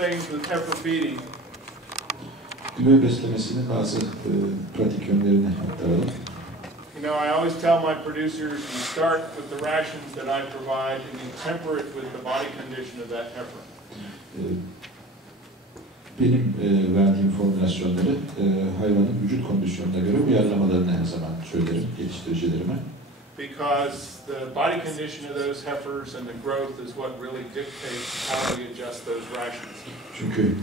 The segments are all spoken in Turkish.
things with heifer feeding. Düve beslemesinin bazı pratik yönlerini aktaralım. You know, I always tell my producers, you start with the rations that I provide and you temper it with the body condition of that heifer. Benim verdiğim formülasyonları hayvanın vücut kondisyonuna göre uyarlamalarını her zaman söylerim yetiştiricilerime. Because the body condition of those heifers and the growth is what really dictates how we adjust those rations. Çünkü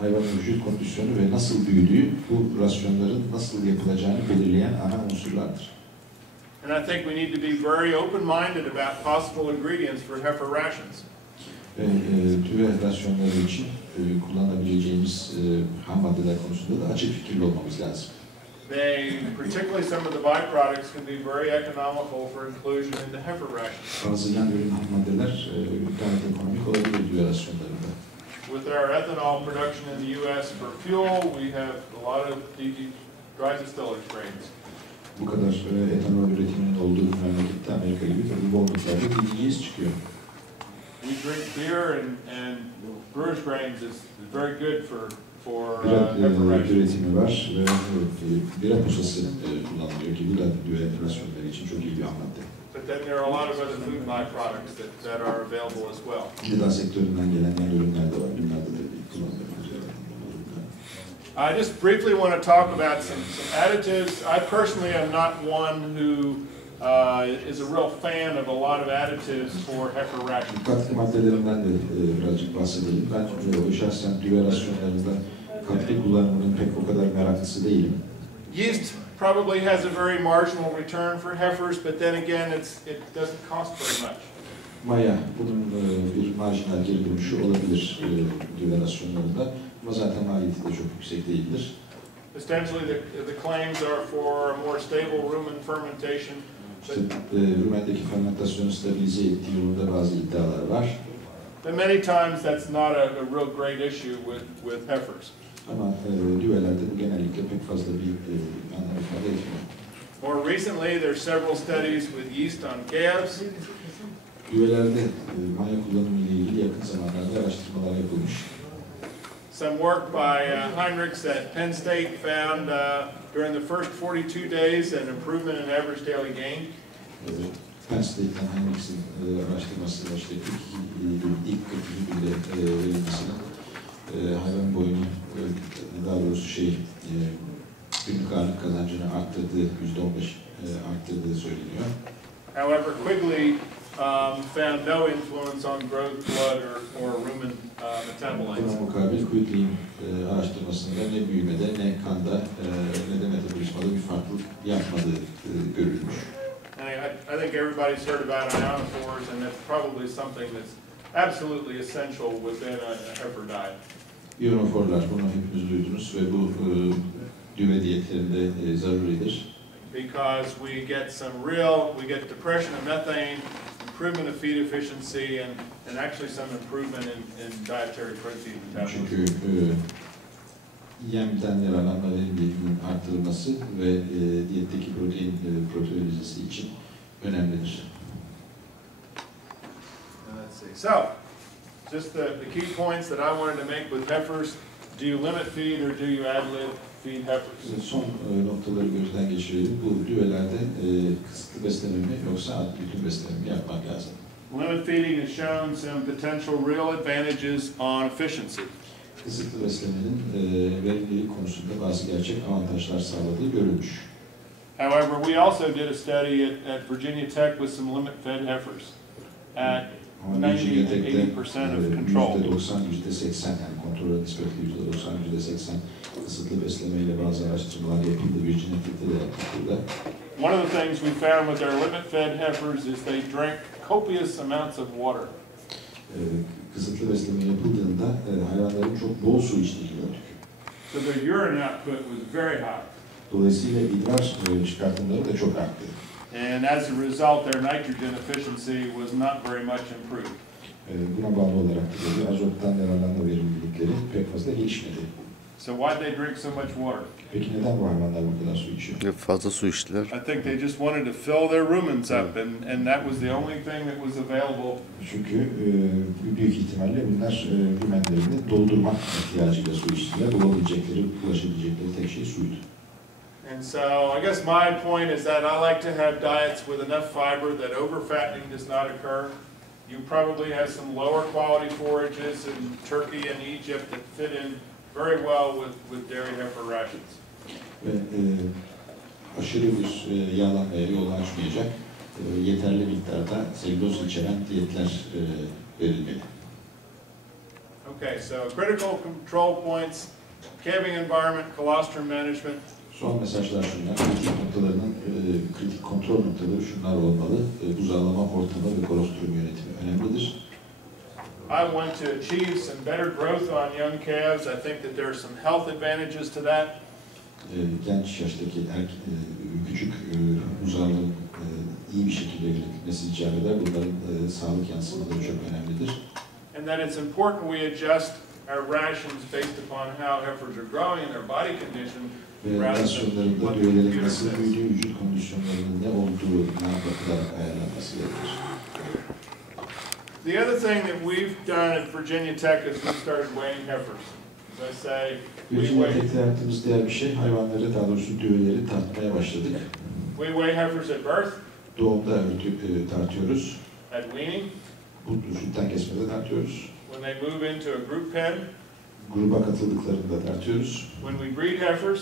hayvanın vücut kondisyonu ve nasıl büyüdüğü bu rasyonların nasıl yapılacağını belirleyen ana unsurlardır. And I think we need to be very open-minded about possible ingredients for heifer rations. Ve düve rasyonları için kullanabileceğimiz ham maddeler konusunda da açık fikirli olmamız lazım. They, particularly some of the byproducts, can be very economical for inclusion in the heifer rations. Bazı yan ürün ham maddeler gayet ekonomik olabilir düve rasyonlarında. With our ethanol production in the U.S. for fuel, we have a lot of dry distillers grains. Bu kadar etanol üretiminin olduğu bir memlekette Amerika gibi tabii bol miktarda yeast çıkıyor. We drink beer and brewer's grains is very good for Bira üretimi var ve bira posası kullanılıyor ki bu da düve rasyonları için çok iyi bir ham madde. But then there are a lot of other food byproducts that are available as well. Gıda sektöründen gelen yan ürünler de var. Bunlar da tabii kullanılıyor. I just briefly want to talk about some additives. I personally am not one who is a real fan of a lot of additives for heifer rations. Katkı maddelerinden de birazcık bahsedelim. Ben şahsen düve rasyonlarında katkı kullanımının pek o kadar meraklısı değilim. Yeast probably has a very marginal return for heifers, but then again, it doesn't cost very much. Maya, bunun bir marjinal geri dönüşü olabilir düve rasyonlarında ama zaten maliyeti de çok yüksek değildir. Essentially, the claims are for a more stable rumen fermentation. İşte rümendeki fermentasyonu stabilize ettiği yolunda bazı iddialar var. But many times that's not a real great issue with heifers. Ama düvelerde bu genellikle pek fazla bir anlam ifade etmiyor. More recently, there's several studies with yeast on calves. Düvelerde maya kullanımı ile ilgili yakın zamanlarda araştırmalar yapılmış. Some work by Heinrichs at Penn State found during the first 42 days an improvement in average daily gain. Penn State'ten Heinrichs'in araştırmasıyla işte ilk 42 günde verilmesinin hayvan boyunu daha doğrusu günlük ağırlık kazancını arttırdığı, %15 arttırdığı söyleniyor. However, Quigley found no influence on growth, blood, or rumen metabolites. Buna mukabil Quigley'in araştırmasında ne büyümede, ne kanda, ne de metabolizmada bir farklılık yapmadığı görülmüş. I think everybody's heard about ionophores, and that's probably something that's absolutely essential within a heifer diet. İyonoforlar, bunu hepiniz duydunuz ve bu düve diyetlerinde zaruridir. Because we get depression of methane, improvement of feed efficiency, and actually some improvement in dietary protein metabolism. Çünkü yemden yararlanma verimliliğinin artırılması ve diyetteki protein proteinizesi için önemlidir. Let's see. So, just the key points that I wanted to make with heifers: do you limit feed or do you ad-lib feed heifers? Son noktaları gözden geçirelim. Bu düvelerde kısıtlı besleme mi yoksa bütün besleme mi yapmak lazım? Limit feeding has shown some potential real advantages on efficiency. Kısıtlı beslemenin verimlilik konusunda bazı gerçek avantajlar sağladığı görülmüş. However, we also did a study at Virginia Tech with some limit-fed heifers at 90 to 80% of control. %90, %80 yani kontrol nispetli %90, %80 kısıtlı beslemeyle bazı araştırmalar yapıldı. Virginia Tech'te de yapıldı. One of the things we found with our limit-fed heifers is they drank copious amounts of water. Kısıtlı besleme yapıldığında hayvanların çok bol su içtiğini gördük. So their urine output was very high. Dolayısıyla idrar çıkartımları da çok arttı. And as a result, their nitrogen efficiency was not very much improved. Buna bağlı olarak da azottan yararlanma verimlilikleri pek fazla gelişmedi. So why'd they drink so much water? Peki neden bu hayvanlar bu kadar su içiyor? Fazla su içtiler. I think they just wanted to fill their rumens up, and that was the only thing that was available. Çünkü büyük ihtimalle bunlar rumenlerini doldurmak ihtiyacıyla su içtiler. Bulabilecekleri, ulaşabilecekleri tek şey suydu. And so I guess my point is that I like to have diets with enough fiber that overfattening does not occur. You probably have some lower quality forages in Turkey and Egypt that fit in very well with dairy heifer rations. Ve aşırı bir yağlanmaya yol açmayacak yeterli miktarda selüloz içeren diyetler verilmeli. Okay, so critical control points, calving environment, colostrum management. Son mesajlar şunlar. Kritik kontrol noktaları şunlar olmalı. Buzağlama ortamı ve kolostrum yönetimi önemlidir. I want to achieve some better growth on young calves. I think that there are some health advantages to that. Genç yaştaki küçük buzağların iyi bir şekilde yönetilmesi icap eder. Bunların sağlık yansımaları çok önemlidir. And that it's important we adjust our rations based upon how heifers are growing and their body condition. Ve rasyonlarında düğelerin nasıl büyüdüğü, vücut kondisyonlarının ne olduğuna bakılarak ayarlanması gerekir. The other thing that we've done at Virginia Tech is we started weighing heifers. As I say, we Virginia weigh. Tech'te yaptığımız diğer bir şey, hayvanları, daha doğrusu düğeleri tartmaya başladık. We weigh heifers at birth. Doğumda tartıyoruz. At weaning. Bu sütten kesmede tartıyoruz. When they move into a group pen. Gruba katıldıklarında tartıyoruz. When we breed heifers.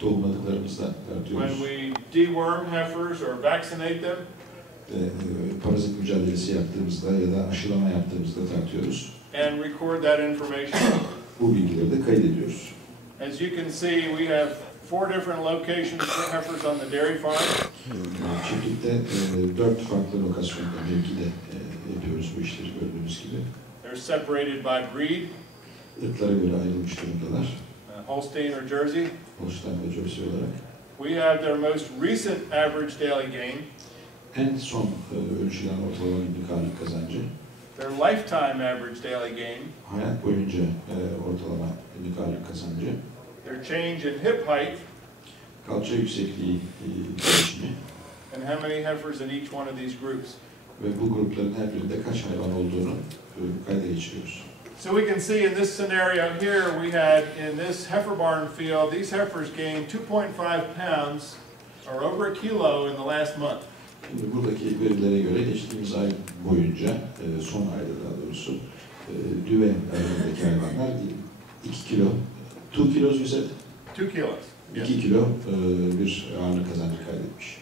Doğumladıklarımızda tartıyoruz. When we deworm heifers or vaccinate them. Parazit mücadelesi yaptığımızda ya da aşılama yaptığımızda tartıyoruz. And record that information. Bu bilgileri de kaydediyoruz. As you can see, we have 4 different locations for heifers on the dairy farm. Çiftlikte 4 farklı lokasyonda mevkide yapıyoruz bu işleri gördüğünüz gibi. They're separated by breed. Irklara göre ayrılmış durumdalar. Holstein or Jersey. Holstein ve Jersey olarak. We have their most recent average daily gain. En son ölçülen ortalama günlük ağırlık kazancı. Their lifetime average daily gain. Hayat boyunca ortalama günlük ağırlık kazancı. Their change in hip height. Kalça yüksekliği değişimi. And how many heifers in each one of these groups. Ve bu grupların her birinde kaç hayvan olduğunu kayda geçiriyoruz. So we can see in this scenario here, we had in this heifer barn field, these heifers gained 2.5 pounds or over a kilo in the last month. Şimdi buradaki verilere göre geçtiğimiz ay boyunca, son ayda daha doğrusu, düve arasındaki hayvanlar 2 kilo, 2 kilos you said? 2 kilos. 2 kilo bir ağırlık kazancı kaydetmiş.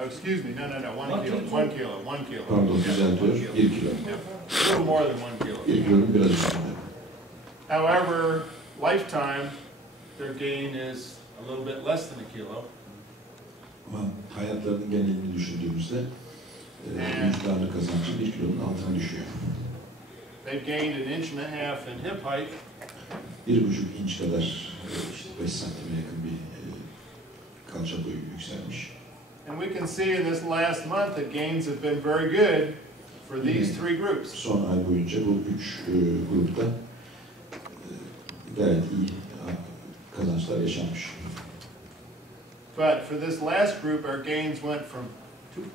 Oh, excuse me, no, 1 kilo, 1 kilo, 1 kilo. Pardon, düzeltiyor, 1 kilo. A little more than 1 kilo. 1 kilonun biraz üstünde. However, lifetime, their gain is a little bit less than a kilo. Ama hayatlarının genelini düşündüğümüzde vücut ağırlık kazancı 1 kilonun altına düşüyor. They've gained 1.5 inches in hip height. 1,5 inç kadar, işte 5 santime yakın bir kalça boyu yükselmiş. And we can see in this last month that gains have been very good for these 3 groups. Son ay boyunca bu 3 grupta gayet iyi kazançlar yaşanmış. But for this last group, our gains went from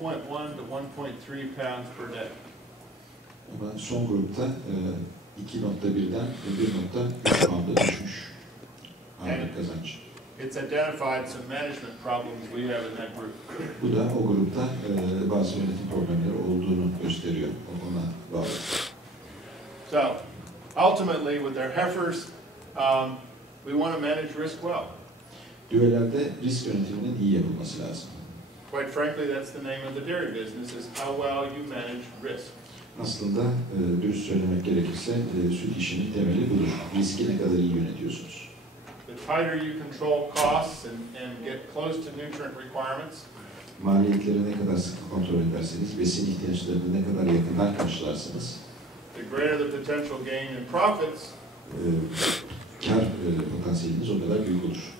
2.1 to 1.3 pounds per day. Ama son grupta 2.1'den 1.3 pound'a düşmüş ağırlık kazancı. It's identified some management problems we have in that group. Bu da o grupta bazı yönetim problemleri olduğunu gösteriyor. Ona bağlı. So, ultimately, with their heifers, we want to manage risk well. Düvelerde risk yönetiminin iyi yapılması lazım. Quite frankly, that's the name of the dairy business, is how well you manage risk. Aslında dürüst söylemek gerekirse süt işinin temeli budur. Riski ne kadar iyi yönetiyorsunuz. The tighter you control costs and get close to nutrient requirements, maliyetleri ne kadar sıkı kontrol ederseniz, besin ihtiyaçlarını ne kadar yakından karşılarsınız, the greater the potential gain in profits, kar potansiyeliniz o kadar büyük olur.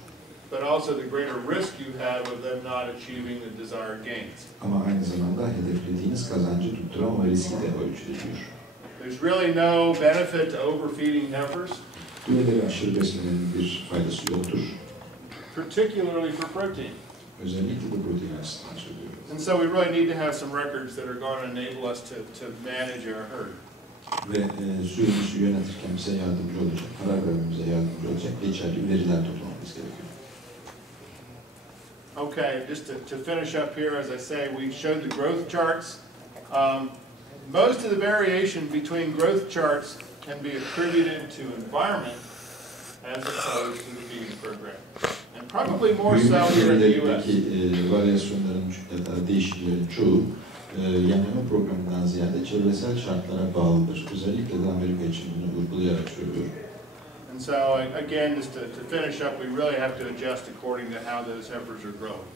but also the greater risk you have of them not achieving the desired gains. Ama aynı zamanda hedeflediğiniz kazancı tutturamama riski de ölçüleniyor. There's really no benefit to overfeeding heifers. Düveleri aşırı beslemenin bir faydası yoktur. particularly for protein. Özellikle de protein açısından söylüyorum. And so we really need to have some records that are going to enable us to manage our herd. Ve suyumuzu yönetirken bize yardımcı olacak, karar vermemize yardımcı olacak geçerli veriler toplamamız gerekiyor. Okay, just to finish up here, as I say, we showed the growth charts. Most of the variation between growth charts can be attributed to environment as opposed to the feeding program. And probably more so here in the U.S. Varyasyonların ya da değişikliklerin çoğu yenileme programından ziyade çevresel şartlara bağlıdır. Özellikle de Amerika için bunu vurgulayarak söylüyorum. And so, again, just to finish up, we really have to adjust according to how those heifers are growing.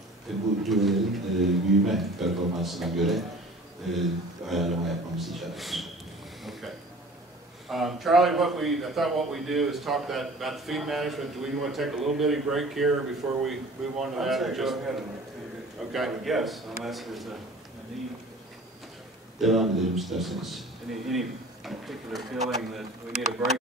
Bu düvelerin büyüme performansına göre ayarlama yapmamız icap eder. Okay. Charlie, I thought what we do is talk about the feed management. Do we want to take a little bitty break here before we move on to that? I'd say go ahead and Okay. yes, unless there's any Devam edelim isterseniz. particular feeling that we need a break.